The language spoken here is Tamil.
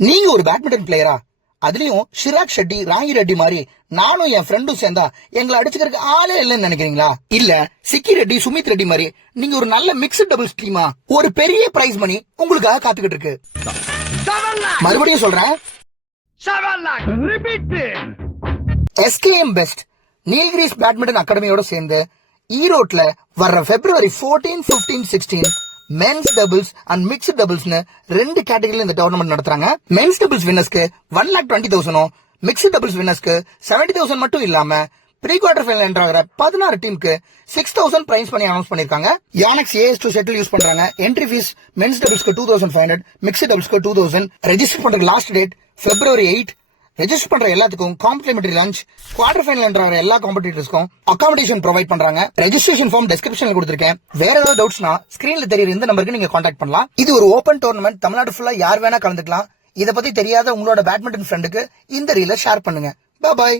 நீங்க ஒரு பேட்மிண்டன் பிளேயரா, அதுலயும் ஷிராக் ஷெட்டி, ராங்கி ரெட்டி மாதிரி நானும் என் ஃப்ரெண்டும் சேர்ந்தா எங்களை அடிச்சுக்கிறதுக்கு ஆளே இல்லைன்னு நினைக்கிறீங்களா? இல்ல சிக்கி ரெட்டி, சுமித் ரெட்டி மாதிரி நீங்க ஒரு நல்ல மிக்ஸ்ட் டபுள்ஸ் டீமா ஒரு பெரிய பிரைஸ் மணி உங்களுக்காக காத்துக்கிட்டு இருக்கு. மறுபடியும் சொல்றேன், SKM பெஸ்ட் நீல்கிரிஸ் பேட்மிண்டன் அகாடமியோட சேர்ந்து ஈரோட்ல வர்ற February 14, 15, 16 men's doubles and mixed டபுள்ஸ்னு 2 கேட்டகரியில இந்த டோர்னமெண்ட் நடத்துறாங்க. மென்ஸ் டபுள்ஸ் வின்னர்ஸ்க்கு 1,20,000, மிக்ஸ்ட் டபுள்ஸ் வின்னர்ஸ்க்கு 70,000 மட்டும் இல்லாம ப்ரீ குவார்டர் ஃபைனல் என்ட்ராகிற 16 டீமுக்கு 6,000 பிரைஸ் பண்ணி அனௌன்ஸ் பண்ணிருக்காங்க. யானக்ஸ் AS2 ஷட்டில் யூஸ் பண்றாங்க. என்ட்ரி ஃபீஸ் மென்ஸ் டபுள்ஸ்க்கு 2,500, மிக்ஸ்ட் டபுள்ஸ்க்கு 2,000. ரெஜிஸ்டர் பண்ற லாஸ்ட் டேட் February 8. ரெஜிஸ்டர் பண்ற எல்லாத்துக்கும் காம்ப்ளிமெண்டரி லஞ்ச், குவார்டர் ஃபைனல் என்ட்ராகிற எல்லா காம்படிட்டர்ஸ்க்கும் அகாமடேஷன் ப்ரொவைட் பண்றாங்க. ரெஜிஸ்ட்ரேஷன் ஃபார்ம் டிஸ்கிரிப்ஷன்ல கொடுத்திருக்கேன். வேற ஏதாவது டவுட்ஸ்னா ஸ்கிரீன்ல தெரியுற இந்த நம்பருக்கு நீங்க கான்டாக்ட் பண்ணலாம். இது ஒரு ஓபன் டோர்னமெண்ட். தமிழ்நாடு ஃபுல்லா யார் வேணா கலந்துக்கலாம். இத பத்தி தெரியாத உங்களோட பேட்மிண்டன் ஃப்ரெண்டுக்கு இந்த ரீல ஷேர் பண்ணுங்க. பாய்.